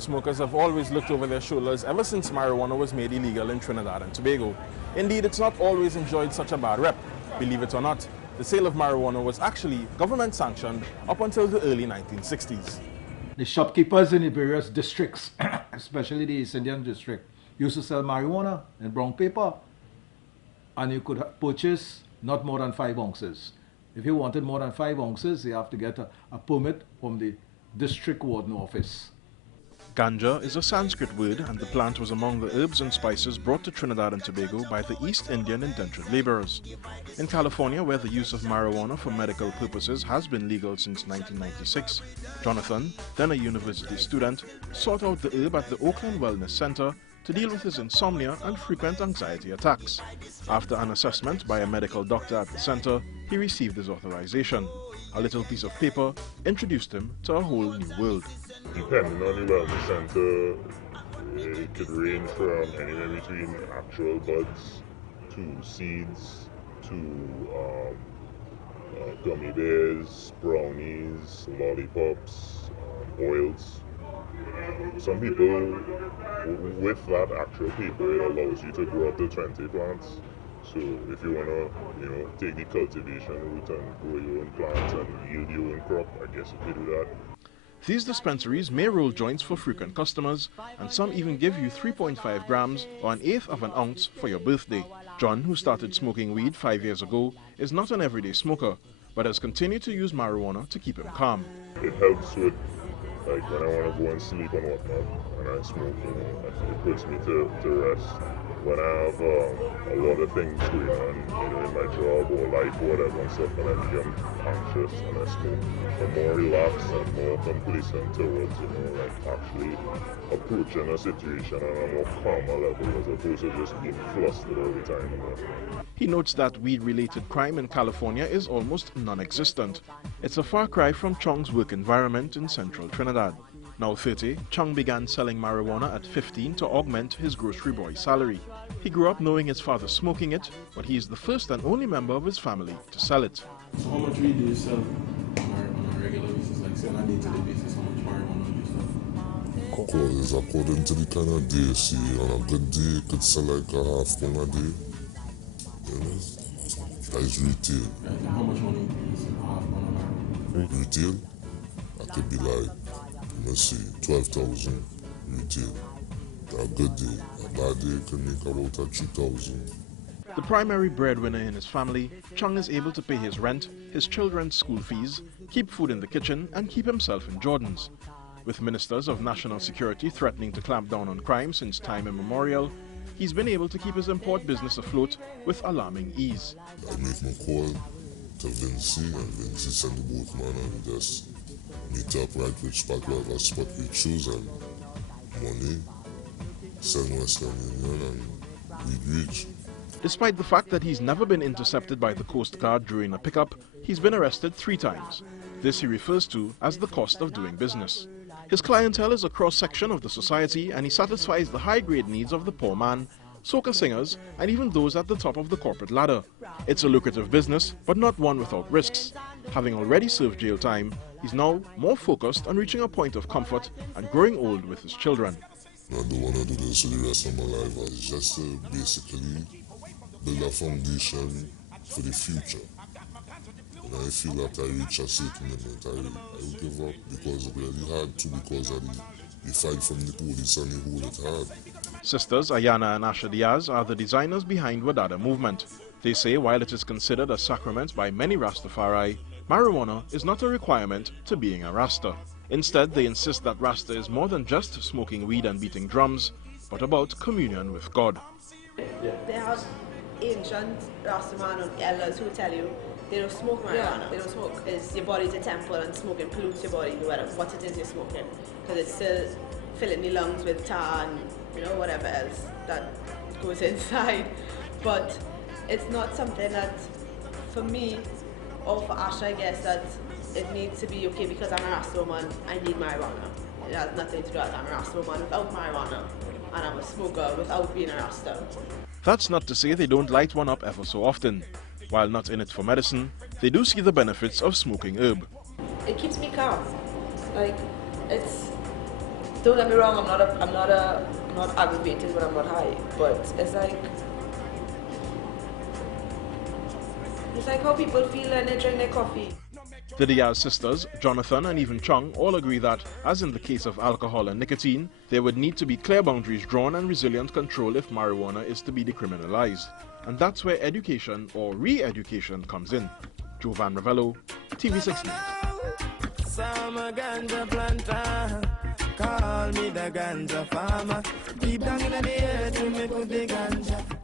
smokers have always looked over their shoulders ever since marijuana was made illegal in Trinidad and Tobago. Indeed, it's not always enjoyed such a bad rep. Believe it or not, the sale of marijuana was actually government sanctioned up until the early 1960s. The shopkeepers in the various districts, especially the East Indian district, used to sell marijuana in brown paper, and you could purchase not more than 5 ounces. If you wanted more than 5 ounces, you have to get a permit from the district warden office. Ganja is a Sanskrit word, and the plant was among the herbs and spices brought to Trinidad and Tobago by the East Indian indentured laborers. In California, where the use of marijuana for medical purposes has been legal since 1996, Jonathan, then a university student, sought out the herb at the Oakland Wellness Center to deal with his insomnia and frequent anxiety attacks. After an assessment by a medical doctor at the center, he received his authorization. A little piece of paper introduced him to a whole new world. Depending on the wellness center, it could range from anywhere between actual buds to seeds to gummy bears, brownies, lollipops, oils. Some people, with that actual paper, it allows you to grow up to 20 plants. So if you want to, take the cultivation route and grow your own plants and yield your own crop, I guess you could do that. These dispensaries may roll joints for frequent customers, and some even give you 3.5 grams or 1/8 of an ounce for your birthday. John, who started smoking weed 5 years ago, is not an everyday smoker, but has continued to use marijuana to keep him calm. It helps with, like, when I want to go and sleep and whatnot, and I smoke, it puts me to rest. When I have a lot of things going on, in my job or life or whatever and stuff, and I become anxious and I smoke, I'm more relaxed and more complacent towards, actually approaching a situation on a more calmer level as opposed to just being flustered all the time. He notes that weed-related crime in California is almost non-existent. It's a far cry from Chong's work environment in central Trinidad. Now 30, Chong began selling marijuana at 15 to augment his grocery boy salary. He grew up knowing his father smoking it, but he is the first and only member of his family to sell it. So how much weed do you sell on a regular basis, like say on a day-to-day basis, how much marijuana do you sell? Because according to the kind of day you see, on a good day you could sell like a half pound a day. That is retail. Right, and how much money is a half pound of marijuana? Retail, that could be like, let's see, 12,000 retail. A good day. A bad day can make about 3,000. The primary breadwinner in his family, Chung is able to pay his rent, his children's school fees, keep food in the kitchen, and keep himself in Jordans. With ministers of national security threatening to clamp down on crime since time immemorial, he's been able to keep his import business afloat with alarming ease. I make my call to Vinci, and Vinci send the boatman, and we just meet up right with spot, whatever spot we choose, and money, send Western Union, and we reach. Despite the fact that he's never been intercepted by the Coast Guard during a pickup, he's been arrested 3 times. This he refers to as the cost of doing business. His clientele is a cross-section of the society, and he satisfies the high-grade needs of the poor man, soca singers, and even those at the top of the corporate ladder. It's a lucrative business, but not one without risks. Having already served jail time, he's now more focused on reaching a point of comfort and growing old with his children. I don't want to do this for the rest of my life. It's just to basically build a foundation for the future. And I feel that I reach a certain limit. I will give up because I really had to, because of the fight from the police and the hold it hard. Sisters Ayana and Asha Diaz are the designers behind Wadada movement. They say while it is considered a sacrament by many Rastafari, marijuana is not a requirement to being a Rasta. Instead, they insist that Rasta is more than just smoking weed and beating drums, but about communion with God. They have ancient Rastaman and elders who tell you they don't smoke marijuana. They don't smoke. Your body's a temple and smoking pollutes your body, no matter what it is you're smoking. Because it's still filling the lungs with tar and whatever else that goes inside. But it's not something that, for me, or for Asha, I guess, that it needs to be, okay, because I'm a Rasta woman, I need marijuana. It has nothing to do with I'm a Rasta woman without marijuana, and I'm a smoker without being a Rasta. That's not to say they don't light one up ever so often. While not in it for medicine, they do see the benefits of smoking herb. It keeps me calm. Like, Don't get me wrong, I'm not aggravated when I'm not high, but it's like how people feel when they drink their coffee. The Diaz sisters, Jonathan and even Chung, all agree that, as in the case of alcohol and nicotine, there would need to be clear boundaries drawn and resilient control if marijuana is to be decriminalized. And that's where education or re-education comes in. Jovan Ravello, TV6 News. Summer ganja planter, call me the ganja farmer. Deep down in the earth, we put the ganja.